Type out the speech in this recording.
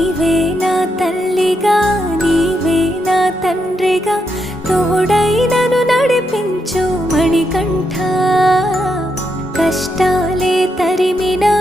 నీవే నా తల్లిగా నీవే నా తండ్రిగా తోడై నన్ను నడిపించు మణికంఠ. కష్టాలే తరిమినా